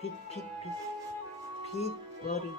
빛 머리. 머리.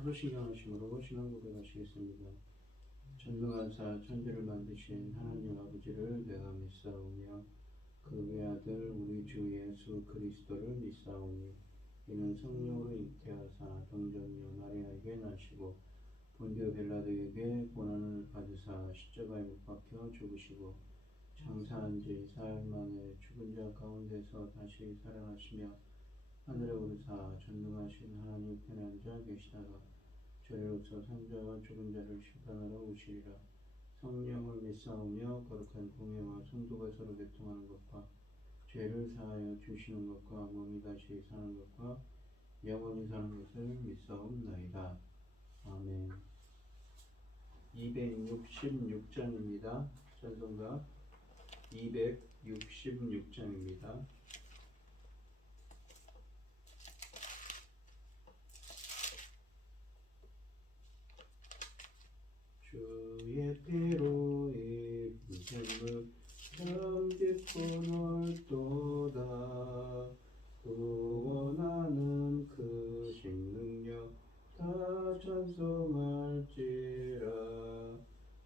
사도신경하심으로 신앙 고백하시겠습니다. 전능하사 천지를 만드신 하나님 아버지를 내가 믿사오며 그 외아들 우리 주 예수 그리스도를 믿사오니 이는 성령으로 잉태하사 동정녀 마리아에게 나시고 본디오 빌라도에게 고난을 받으사 십자가에 못 박혀 죽으시고 장사한 지 사흘 만에 죽은 자 가운데서 다시 살아나시며 하늘에 오르사 전능하신 하나님 편에 앉아 계시다가 저리로서 산자와 죽은 자를 심판하러 오시리라. 성령을 믿사오며 거룩한 공예와 성도가 서로 교통하는 것과 죄를 사하여 주시는 것과 몸이 다시 사는 것과 영원히 사는 것을 믿사옵나이다. 아멘. 266장입니다. 찬송가 266장입니다. 주의 피로 입으심을 참 깊고 넓도다. 구원하는 크신 능력 다 찬송할지라.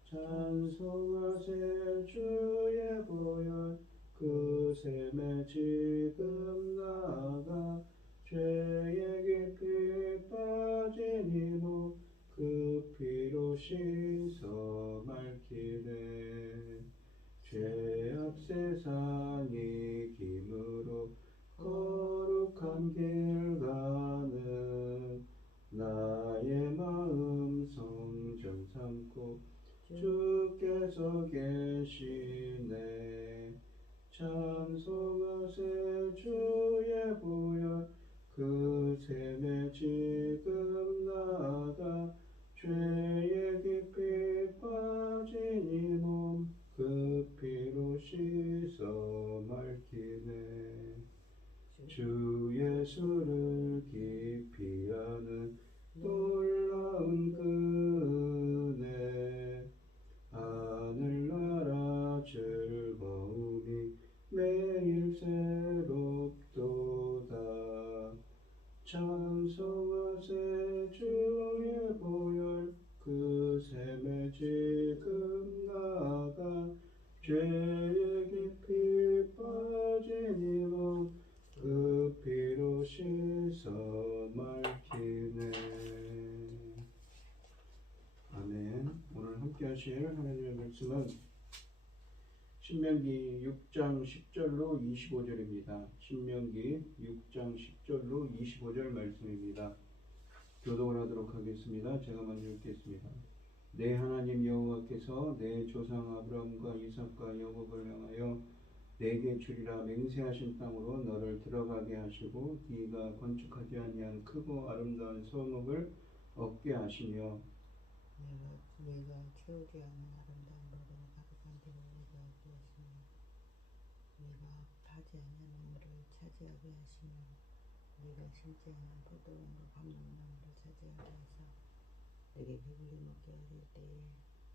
찬송하세 주의 보혈 그 샘에 지금 나아가 죄의 깊이 빠진 이몸 그 피로 씻어 맑히네. 죄악 세상이 김으로 거룩한 길 가는 나의 마음 성전 삼고 주께서 계시네. 찬송하세 주의 보혈 그 샘에 지금 나아가 죄의 깊이 빠진 이 몸 그 피로 씻어 맑히네. 주 예수를 깊이 아는 놀라운 은혜 하늘나라 즐거움이 매일 새롭도다. 찬송하세 주의 보혈 그 샘에 지금 나아가 죄의 깊이 빠진 이 몸 그 피로 씻어 맑히네. 아멘. 오늘 함께 하실 하나님의 말씀은 신명기 6장 10절로 25절입니다. 신명기 6장 10절로 25절 말씀입니다. 교독을 하도록 하겠습니다. 제가 먼저 읽겠습니다. 내 하나님 여호와께서 내 조상 아브라함과 이삭과 야곱을 향하여 내게 주리라 맹세하신 땅으로 너를 들어가게 하시고 네가 건축하지 아니한 크고 아름다운 성읍을 얻게 하시며 내가 채우지 않은 아름다운 노래로 가득한 집을 내게 얻게 하시며 내가 파지 않은 나무를 차지하게 하시며 네가 심지 않은 포도원과 감람나무를 차지하게 하사 내게 배불리 먹게 하실 때에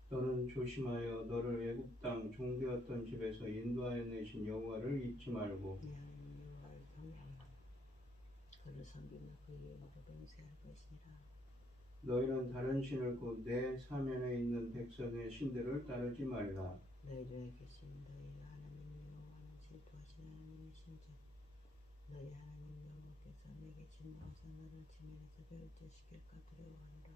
너는 조심하여 너를 애굽 땅 종되었던 집에서 인도하여 내신 여호와를 잊지 말고 네 하나님 여호와를 경외하여 그를 섬기며 그 이름으로 맹세할 것이니라. 너희는 다른 신을 곧 내 사면에 있는 백성의 신들을 따르지 말라. 너희 중에 계신 너희 하나님 여호와는 질투하신 하나님이신즉 너희 하나님 여호와께서 내게 진노하사 너를 지면에서 멸절시킬까 두려워하노라.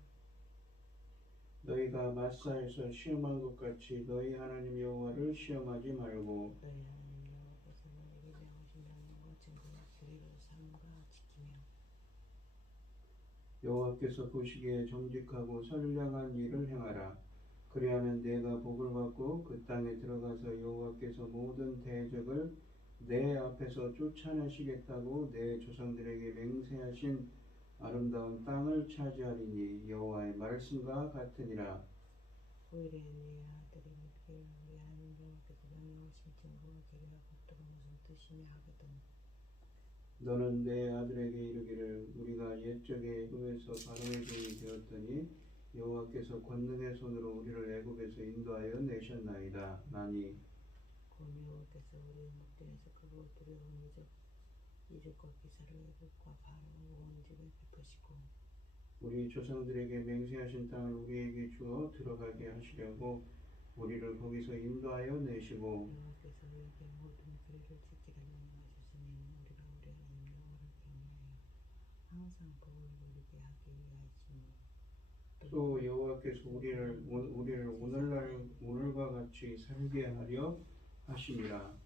너희가 마사에서 시험한 것 같이 너희 하나님 여호와를 시험하지 말고 너희 하나님 여호와께서 너에게 명하신 명령과 증거와 규례를 삼가 지키며 여호와께서 보시기에 정직하고 선량한 일을 행하라. 그리하면 내가 복을 받고 그 땅에 들어가서 여호와께서 모든 대적을 내 앞에서 쫓아내시겠다고 내 조상들에게 맹세하신 아름다운 땅을 차지하리니 여호와의 말씀과 같으니라. 후일에 네 아들이 묻기를 우리 하나님 여호와께서 명령하신 증거와 규례와 법도가 무슨 뜻이냐 하거든. 너는 내 아들에게 이르기를 우리가 옛적에 애굽에서 바로의 종이 되었더니 여호와께서 권능의 손으로 우리를 애굽에서 인도하여 내셨나이다. 나니 곧 여호와께서 우리의 목전에서 크고 두려운 이적과 기사를 애굽과 바로 온 집에 베푸시고 우리 조상들에게 맹세하신 땅을 우리에게 주어 들어가게 하시려고 우리를 거기서 인도하여 내시고 여호와께서 우리에게 모든 그리를 지키라 명령하셨으니 우리가 우리 하나님 여호와를 경외하여 항상 복을 누리게 하기 위하시니 또 여호와께서 우리를 오늘과 같이 살게 하려 하심이라.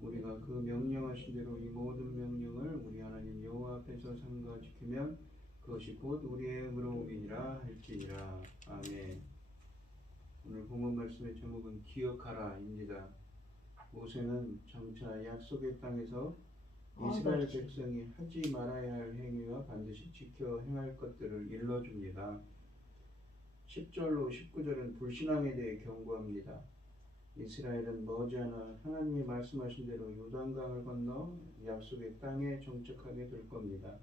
우리가 그 명령하신 대로 이 모든 명령을 우리 하나님 여호와 앞에서 삼가 지키면 그것이 곧 우리의 의로움이니라 할지니라. 아멘. 오늘 본문 말씀의 제목은 기억하라입니다. 모세는 장차 약속의 땅에서 이스라엘 백성이 하지 말아야 할 행위와 반드시 지켜 행할 것들을 일러줍니다. 10절로 19절은 불신앙에 대해 경고합니다. 이스라엘은 머지않아 하나님이 말씀하신 대로 요단강을 건너 약속의 땅에 정착하게 될 겁니다.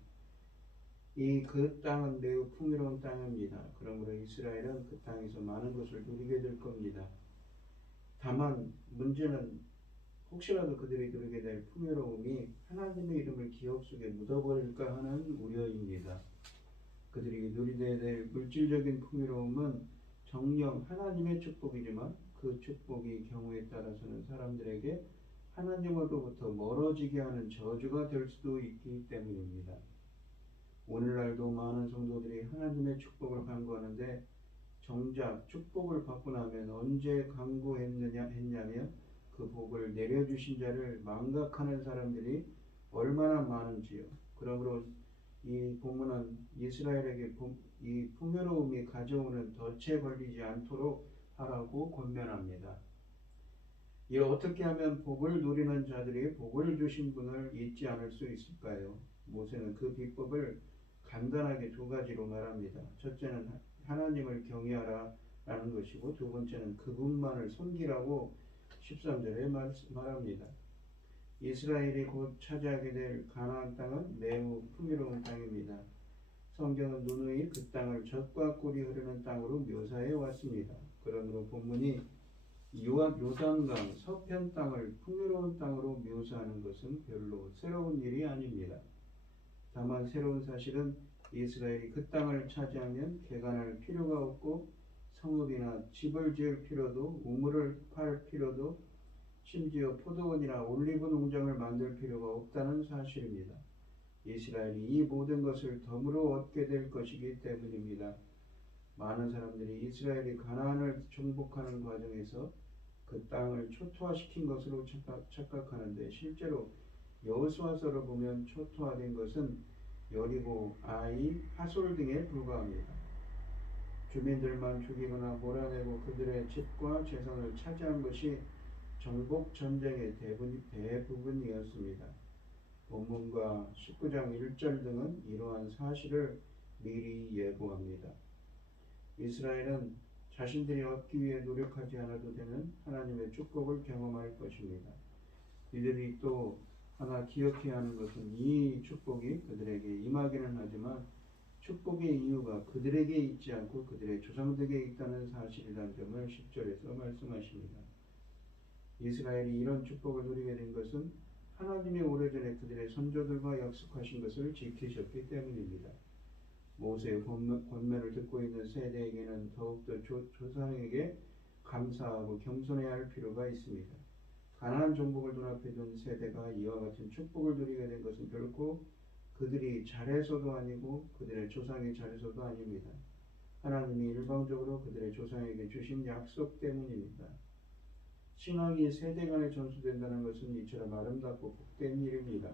그 땅은 매우 풍요로운 땅입니다. 그러므로 이스라엘은 그 땅에서 많은 것을 누리게 될 겁니다. 다만 문제는 혹시라도 그들이 누리게 될 풍요로움이 하나님의 이름을 기억 속에 묻어버릴까 하는 우려입니다. 그들이 누리게 될 물질적인 풍요로움은 정녕 하나님의 축복이지만 그 축복이 경우에 따라서는 사람들에게 하나님으로부터 멀어지게 하는 저주가 될 수도 있기 때문입니다. 오늘날도 많은 성도들이 하나님의 축복을 간구하는데 정작 축복을 받고 나면 언제 간구했냐며 그 복을 내려주신 자를 망각하는 사람들이 얼마나 많은지요. 그러므로 이 본문은 이스라엘에게 이 풍요로움이 가져오는 덫에 걸리지 않도록 하라고 권면합니다. 이 어떻게 하면 복을 누리는 자들이 복을 주신 분을 잊지 않을 수 있을까요? 모세는 그 비법을 간단하게 두 가지로 말합니다. 첫째는 하나님을 경외하라 라는 것이고 두 번째는 그분만을 섬기라고 13절에 말합니다. 이스라엘이 곧 차지하게 될 가나안 땅은 매우 풍요로운 땅입니다. 성경은 누누이 그 땅을 젖과 꿀이 흐르는 땅으로 묘사해 왔습니다. 그러므로 본문이 요단강 서편 땅을 풍요로운 땅으로 묘사하는 것은 별로 새로운 일이 아닙니다. 다만 새로운 사실은 이스라엘이 그 땅을 차지하면 개간할 필요가 없고 성읍이나 집을 지을 필요도 우물을 팔 필요도 심지어 포도원이나 올리브 농장을 만들 필요가 없다는 사실입니다. 이스라엘이 이 모든 것을 덤으로 얻게 될 것이기 때문입니다. 많은 사람들이 이스라엘이 가나안을 정복하는 과정에서 그 땅을 초토화시킨 것으로 착각하는데 실제로 여호수아서를 보면 초토화된 것은 여리고, 아이, 하솔 등에 불과합니다. 주민들만 죽이거나 몰아내고 그들의 집과 재산을 차지한 것이 정복 전쟁의 대부분이었습니다. 본문과 19장 1절 등은 이러한 사실을 미리 예고합니다. 이스라엘은 자신들이 얻기 위해 노력하지 않아도 되는 하나님의 축복을 경험할 것입니다. 이들이 또 하나 기억해야 하는 것은 이 축복이 그들에게 임하기는 하지만 축복의 이유가 그들에게 있지 않고 그들의 조상들에게 있다는 사실이라는 점을 10절에서 말씀하십니다. 이스라엘이 이런 축복을 누리게 된 것은 하나님이 오래전에 그들의 선조들과 약속하신 것을 지키셨기 때문입니다. 모세의 권면을 듣고 있는 세대에게는 더욱더 조상에게 감사하고 겸손해야 할 필요가 있습니다. 가나안 정복을 눈앞에 둔 세대가 이와 같은 축복을 누리게 된 것은 결코 그들이 잘해서도 아니고 그들의 조상이 잘해서도 아닙니다. 하나님이 일방적으로 그들의 조상에게 주신 약속 때문입니다. 신앙이 세대 간에 전수된다는 것은 이처럼 아름답고 복된 일입니다.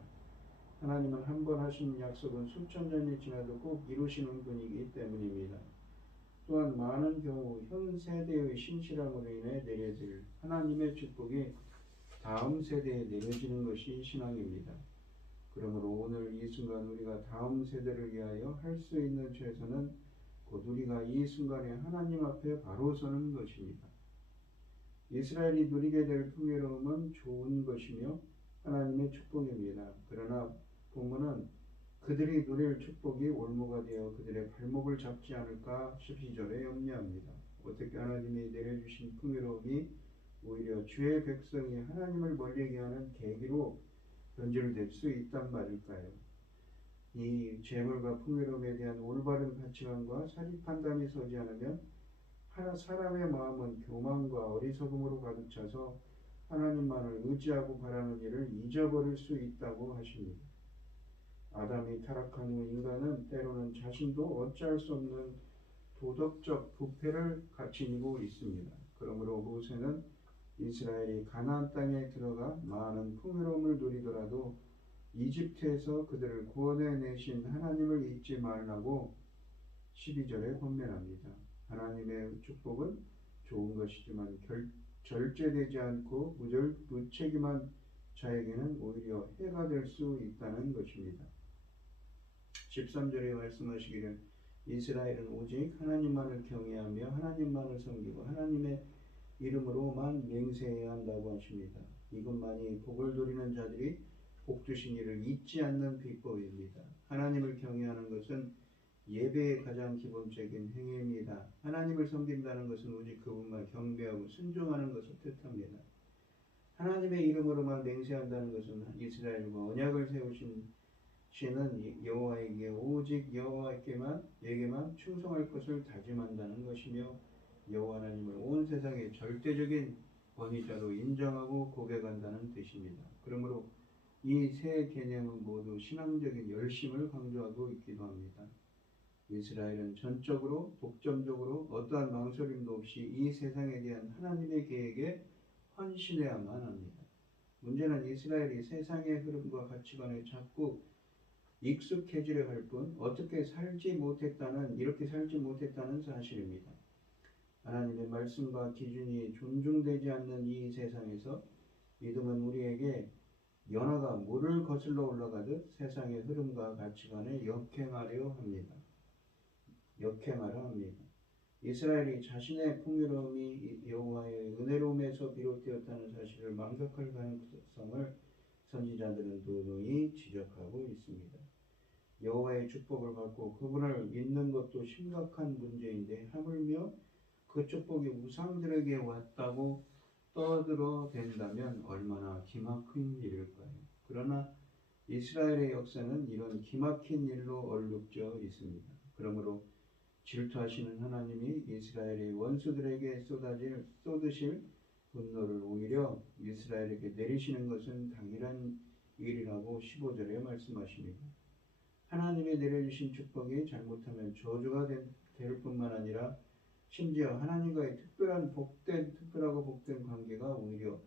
하나님은 한 번 하신 약속은 수천 년이 지나도 꼭 이루시는 분이기 때문입니다. 또한 많은 경우 현 세대의 신실함으로 인해 내려질 하나님의 축복이 다음 세대에 내려지는 것이 신앙입니다. 그러므로 오늘 이 순간 우리가 다음 세대를 위하여 할 수 있는 최선은 곧 우리가 이 순간에 하나님 앞에 바로 서는 것입니다. 이스라엘이 누리게 될 풍요로움은 좋은 것이며 하나님의 축복입니다. 그러나 본문은 그들이 누릴 축복이 올무가 되어 그들의 발목을 잡지 않을까 12절에 염려합니다. 어떻게 하나님이 내려주신 풍요로움이 오히려 주의 백성이 하나님을 멀리하게 하는 계기로 변질될 수 있단 말일까요? 이 재물과 풍요로움에 대한 올바른 가치관과 사리 판단이 서지 않으면 사람의 마음은 교만과 어리석음으로 가득 차서 하나님만을 의지하고 바라는 일을 잊어버릴 수 있다고 하십니다. 아담이 타락한 후 인간은 때로는 자신도 어찌할 수 없는 도덕적 부패를 지니고 있습니다. 그러므로 모세는 이스라엘이 가나안 땅에 들어가 많은 풍요로움을 누리더라도 이집트에서 그들을 구원해 내신 하나님을 잊지 말라고 12절에 권면합니다. 하나님의 축복은 좋은 것이지만 절제되지 않고 무책임한 자에게는 오히려 해가 될 수 있다는 것입니다. 13절에 말씀하시기를 이스라엘은 오직 하나님만을 경외하며 하나님만을 섬기고 하나님의 이름으로만 맹세해야 한다고 하십니다. 이것만이 복을 누리는 자들이 복 주신 이를 잊지 않는 비법입니다. 하나님을 경외하는 것은 예배의 가장 기본적인 행위입니다. 하나님을 섬긴다는 것은 오직 그분만 경배하고 순종하는 것을 뜻합니다. 하나님의 이름으로만 맹세한다는 것은 이스라엘과 언약을 세우신 여호와에게 오직 여호와에게만 충성할 것을 다짐한다는 것이며 여호와 하나님을 온 세상의 절대적인 권위자로 인정하고 고백한다는 뜻입니다. 그러므로 이 세 개념은 모두 신앙적인 열심을 강조하고 있기도 합니다. 이스라엘은 전적으로 독점적으로 어떠한 망설임도 없이 이 세상에 대한 하나님의 계획에 헌신해야만 합니다. 문제는 이스라엘이 세상의 흐름과 가치관에 자꾸 익숙해지려 할 뿐 이렇게 살지 못했다는 사실입니다. 하나님의 말씀과 기준이 존중되지 않는 이 세상에서 믿음은 우리에게 연어가 물을 거슬러 올라가듯 세상의 흐름과 가치관에 역행하려 합니다. 이스라엘이 자신의 풍요로움이 여호와의 은혜로움에서 비롯되었다는 사실을 망각할 가능성을 선지자들은 도노히 지적하고 있습니다. 여호와의 축복을 받고 그분을 믿는 것도 심각한 문제인데 하물며 그 축복이 우상들에게 왔다고 떠들어댄다면 얼마나 기막힌 일일까요? 그러나 이스라엘의 역사는 이런 기막힌 일로 얼룩져 있습니다. 그러므로 질투하시는 하나님이 이스라엘의 원수들에게 쏟으실 분노를 오히려 이스라엘에게 내리시는 것은 당연한 일이라고 15절에 말씀하십니다. 하나님의 내려주신 축복이 잘못하면 저주가 될 뿐만 아니라 심지어 하나님과의 특별하고 복된 관계가 오히려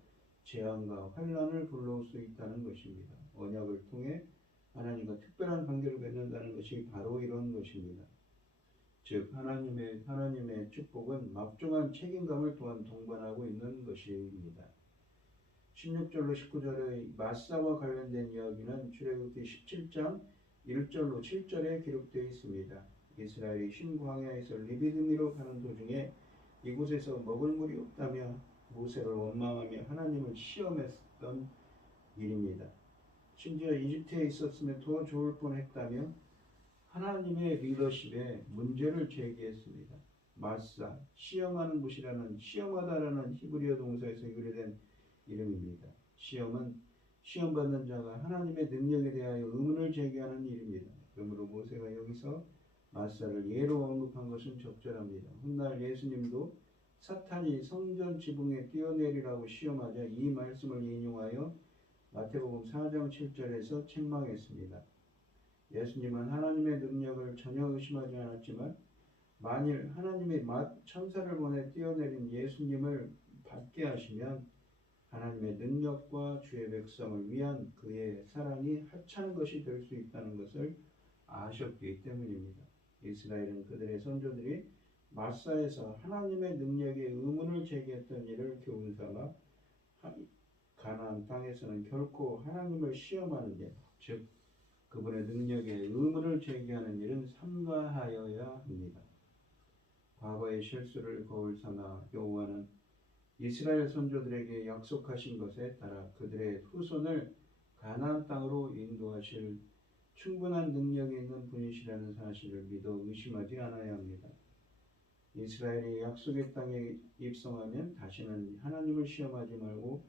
재앙과 환난을 불러올 수 있다는 것입니다. 언약을 통해 하나님과 특별한 관계를 맺는다는 것이 바로 이런 것입니다. 즉 하나님의 축복은 막중한 책임감을 또한 동반하고 있는 것입니다. 16절로 19절의 마사와 관련된 이야기는 출애굽기 17장 1절로 7절에 기록되어 있습니다. 이스라엘이 신광야에서 리비드미로 가는 도중에 이곳에서 먹을 물이 없다며 모세를 원망하며 하나님을 시험했던 일입니다. 심지어 이집트에 있었으면 더 좋을 뻔했다며 하나님의 리더십에 문제를 제기했습니다. 마사, 시험하는 곳이라는 시험하다라는 히브리어 동사에서 유래된 이름입니다. 시험은 시험받는 자가 하나님의 능력에 대하여 의문을 제기하는 일입니다. 그러므로 모세가 여기서 마사를 예로 언급한 것은 적절합니다. 훗날 예수님도 사탄이 성전 지붕에 뛰어내리라고 시험하자 이 말씀을 인용하여 마태복음 4장 7절에서 책망했습니다. 예수님은 하나님의 능력을 전혀 의심하지 않았지만 만일 하나님의 천사를 보내 뛰어내린 예수님을 받게 하시면 하나님의 능력과 주의 백성을 위한 그의 사랑이 하찮은 것이 될 수 있다는 것을 아셨기 때문입니다. 이스라엘은 그들의 선조들이 마사에서 하나님의 능력에 의문을 제기했던 일을 교훈삼아 가나안 땅에서는 결코 하나님을 시험하는 일, 즉 그분의 능력에 의문을 제기하는 일은 삼가하여야 합니다. 과거의 실수를 거울 삼아 여호와는 이스라엘 선조들에게 약속하신 것에 따라 그들의 후손을 가나안 땅으로 인도하실 충분한 능력이 있는 분이시라는 사실을 믿어 의심하지 않아야 합니다. 이스라엘이 약속의 땅에 입성하면 다시는 하나님을 시험하지 말고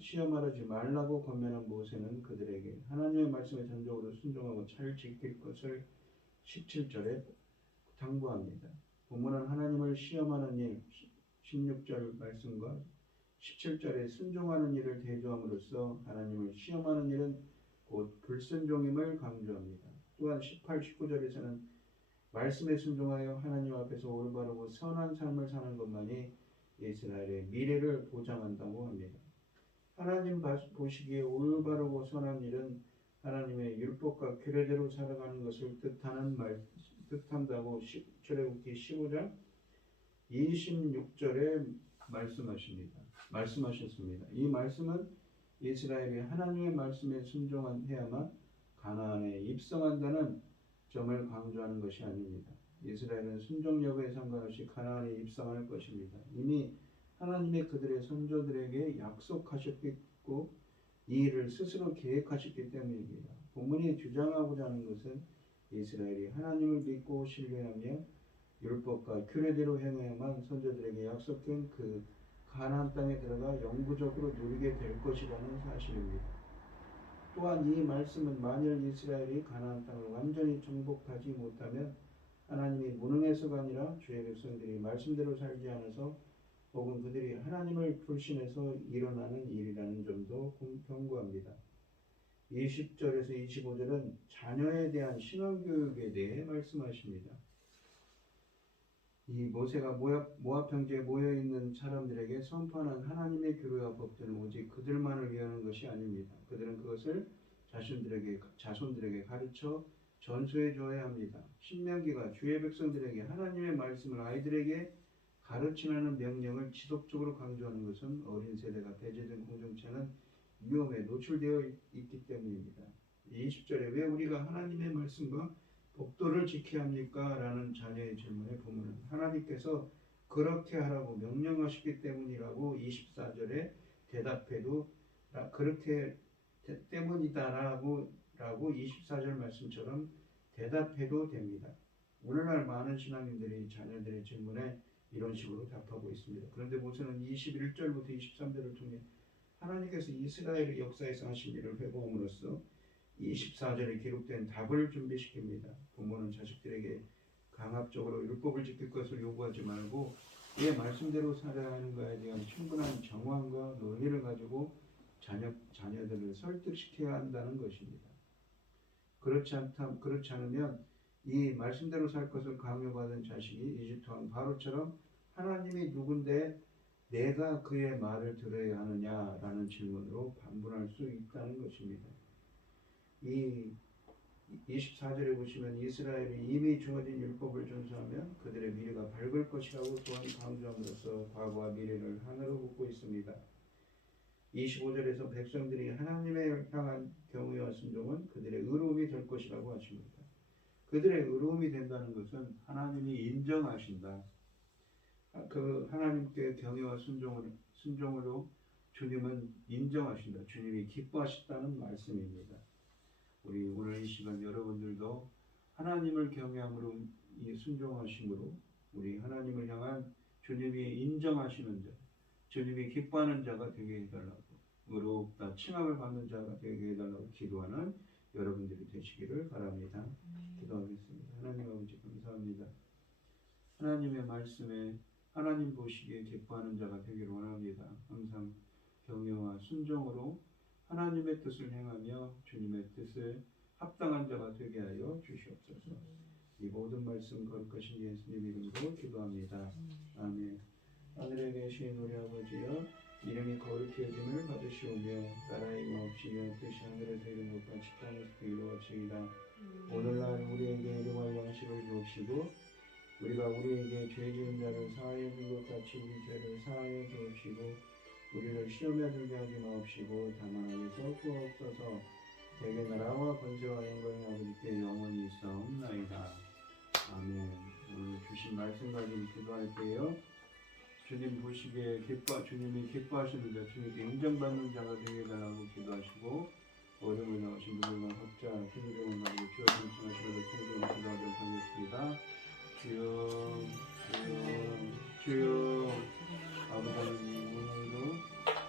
시험하지 말라고 권면한 모세는 그들에게 하나님의 말씀에 전적으로 순종하고 잘 지킬 것을 17절에 당부합니다. 본문은 하나님을 시험하는 일, 16절 말씀과 17절에 순종하는 일을 대조함으로써 하나님을 시험하는 일은 곧 불순종임을 강조합니다. 또한 18, 19절에서는 말씀에 순종하여 하나님 앞에서 올바르고 선한 삶을 사는 것만이 이스라엘의 미래를 보장한다고 합니다. 하나님 보시기에 올바르고 선한 일은 하나님의 율법과 규례대로 살아가는 것을 뜻한다고 출애굽기 15장 26절에 말씀하셨습니다. 이 말씀은 이스라엘이 하나님의 말씀에 순종해야만 가나안에 입성한다는 점을 강조하는 것이 아닙니다. 이스라엘은 순종 여부에 상관없이 가나안에 입성할 것입니다. 이미 하나님이 그들의 선조들에게 약속하셨고 이 일을 스스로 계획하셨기 때문입니다. 본문이 주장하고자 하는 것은 이스라엘이 하나님을 믿고 신뢰하며 율법과 규례대로 행해야만 선조들에게 약속된 그 가나안 땅에 들어가 영구적으로 누리게 될 것이라는 사실입니다. 또한 이 말씀은 만일 이스라엘이 가나안 땅을 완전히 정복하지 못하면 하나님이 무능해서가 아니라 주의 백성들이 말씀대로 살지 않아서 혹은 그들이 하나님을 불신해서 일어나는 일이라는 점도 경고합니다. 20절에서 25절은 자녀에 대한 신앙교육에 대해 말씀하십니다. 이 모세가 모압 평지에 모여있는 사람들에게 선포하는 하나님의 규례와 법들은 오직 그들만을 위하는 것이 아닙니다. 그들은 그것을 자손들에게 가르쳐 전수해 줘야 합니다. 신명기가 주의 백성들에게 하나님의 말씀을 아이들에게 가르치라는 명령을 지속적으로 강조하는 것은 어린 세대가 배제된 공동체는 위험에 노출되어 있기 때문입니다. 20절에 왜 우리가 하나님의 말씀과 법도를 지켜야 합니까? 라는 자녀의 질문에 보면 하나님께서 그렇게 하라고 명령하셨기 때문이라고 24절에 대답해도 그렇게 때문이다라고 24절 말씀처럼 대답해도 됩니다. 오늘날 많은 신앙인들이 자녀들의 질문에 이런 식으로 답하고 있습니다. 그런데 모세는 21절부터 23절을 통해 하나님께서 이스라엘의 역사에서 하신 일을 회고함으로써 24절에 기록된 답을 준비시킵니다. 부모는 자식들에게 강압적으로 율법을 지킬 것을 요구하지 말고 왜 말씀대로 살아야 하는가에 대한 충분한 정황과 논리를 가지고 자녀들을 설득시켜야 한다는 것입니다. 그렇지 않으면 이 말씀대로 살 것을 강요받은 자식이 이집트 왕 바로처럼 하나님이 누군데 내가 그의 말을 들어야 하느냐라는 질문으로 반문할 수 있다는 것입니다. 이 24절에 보시면 이스라엘이 이미 주어진 율법을 준수하면 그들의 미래가 밝을 것이라고 또한 강조함으로써 과거와 미래를 하나로 긋고 있습니다. 25절에서 백성들이 하나님을 향한 경외와 순종은 그들의 의로움이 될 것이라고 하십니다. 그들의 의로움이 된다는 것은 하나님이 인정하신다. 그 하나님께 경외와 순종으로 주님은 인정하신다. 주님이 기뻐하셨다는 말씀입니다. 우리 오늘 이 시간 여러분들도 하나님을 경외함으로 이 순종하심으로 우리 하나님을 향한 주님이 인정하시는 자, 주님이 기뻐하는 자가 되게 해달라고 의롭다 칭함을 받는 자가 되게 해달라고 기도하는 여러분들이 되시기를 바랍니다. 기도하겠습니다. 하나님 아버지 감사합니다. 하나님의 말씀에 하나님 보시기에 기뻐하는 자가 되기를 원합니다. 항상 경외와 순종으로 하나님의 뜻을 행하며 주님의 뜻에 합당한 자가 되게 하여 주시옵소서. 이 모든 말씀 거룩하신 예수님 이름으로 기도합니다. 아멘. 하늘에 계신 우리 아버지여 이름이 거룩히 여김을 받으시오며 나라의 마옵시며 뜻이 하늘에서 이룬 것 같이 땅에서도 이루어지이다. 오늘날 우리에게 일용할 양식을 주옵시고 우리가 우리에게 죄 지은 자를 사하여 준 것 같이 우리 죄를 사하여 주옵시고 우리를 시험에 들게 하지 마옵시고 다만 악에서 구하옵소서. 대개 나라와 권세와 영광이 아버지께 영원히 있사옵나이다. 아멘. 오늘 주신 말씀 가지고 기도할 때요 주님 보시기에 주님이 기뻐하시는 자, 주님께 인정받는 자가 되게 해달라고 기도하시고 어려움을 나오신 분들과 각자 기도를 가지고 주여 성취하시기를 통성으로 기도하도록 하겠습니다. 주여 아버지 하나님 오늘도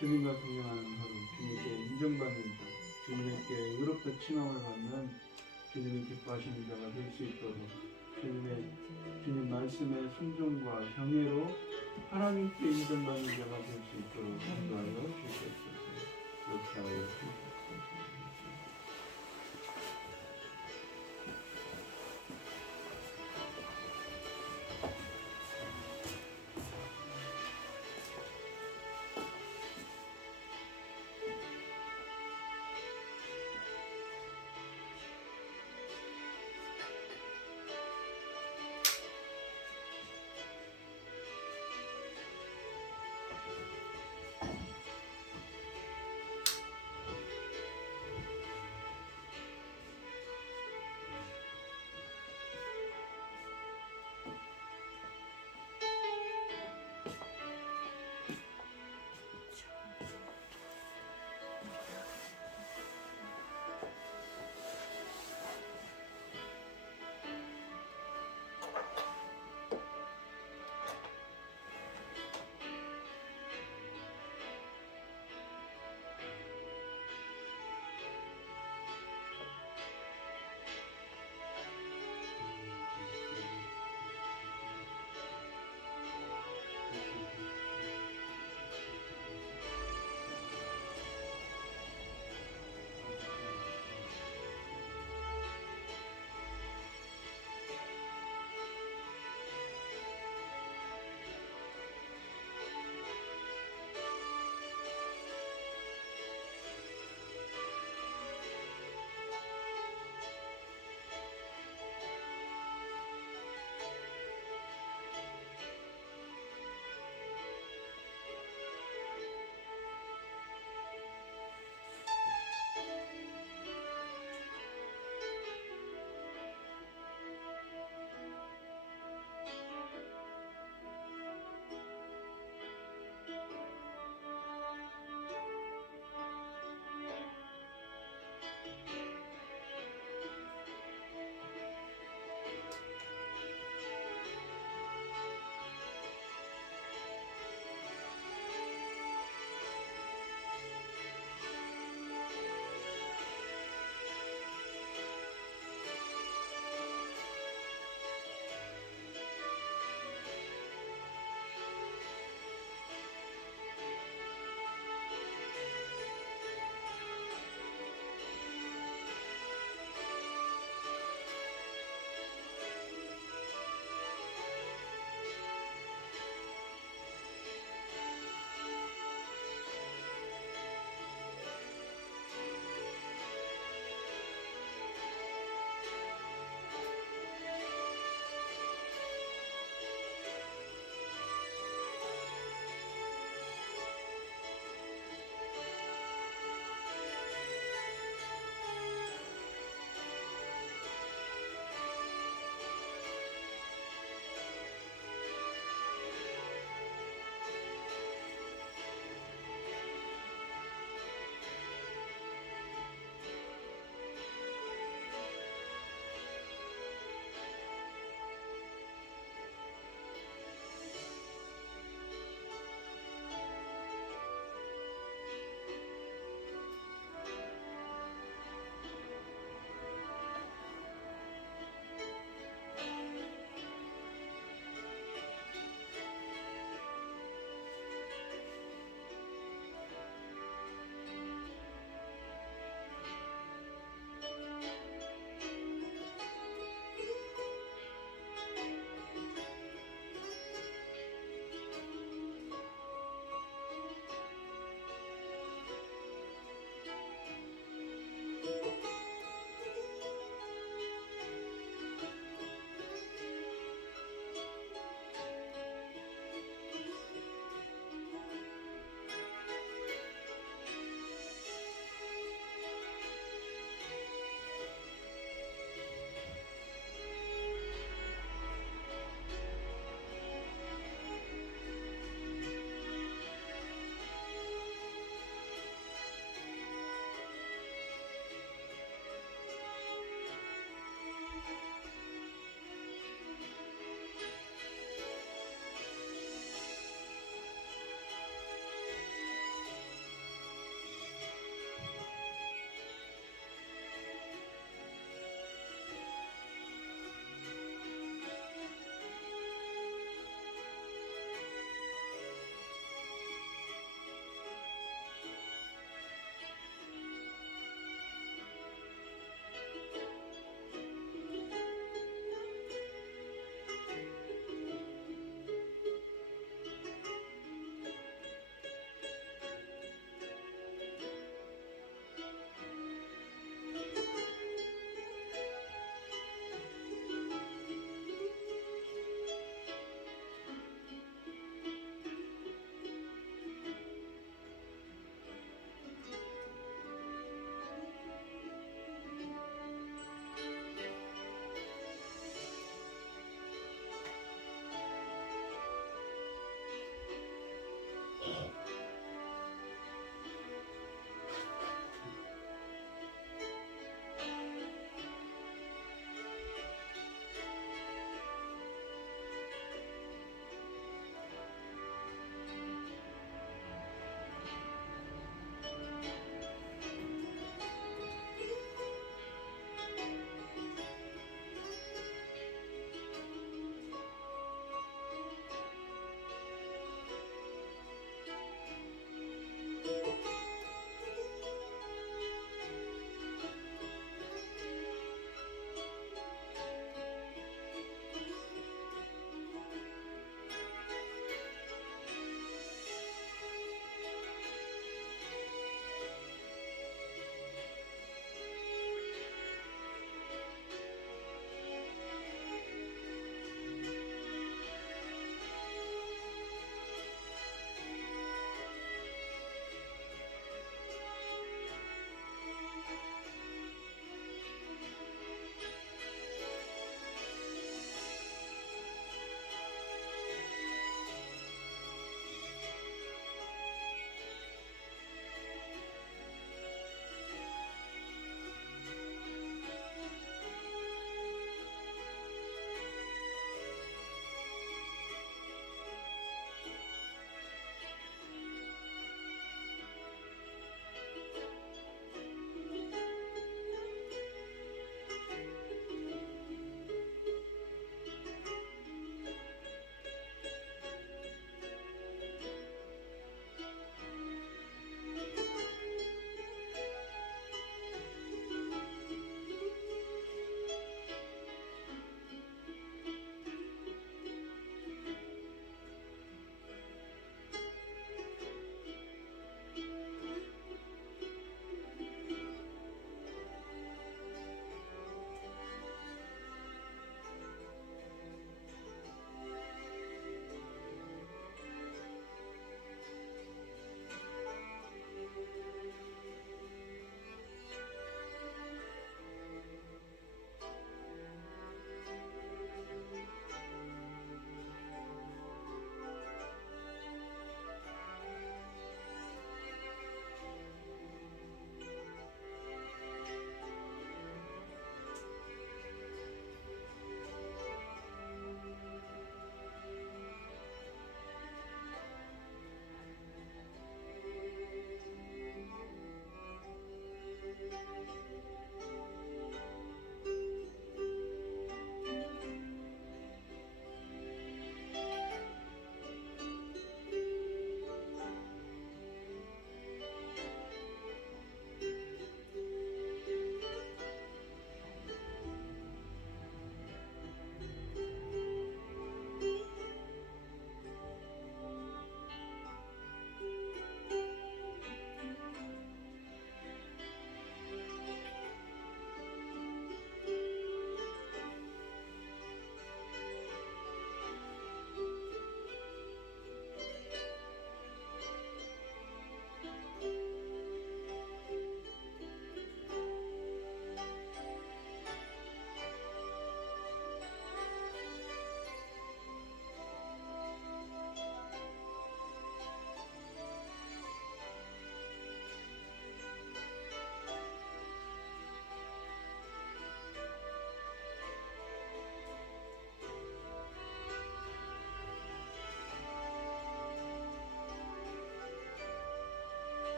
주님과 동행하는 하루, 주님께 인정받는 자, 주님께 의롭다 칭함을 받는 주님이 기뻐하시는 자가 될 수 있도록 주님 말씀의 순종과 경외로 하나님께 인정받는 자가 될 수 있도록 인도하여 주시옵소서. 그렇게 하여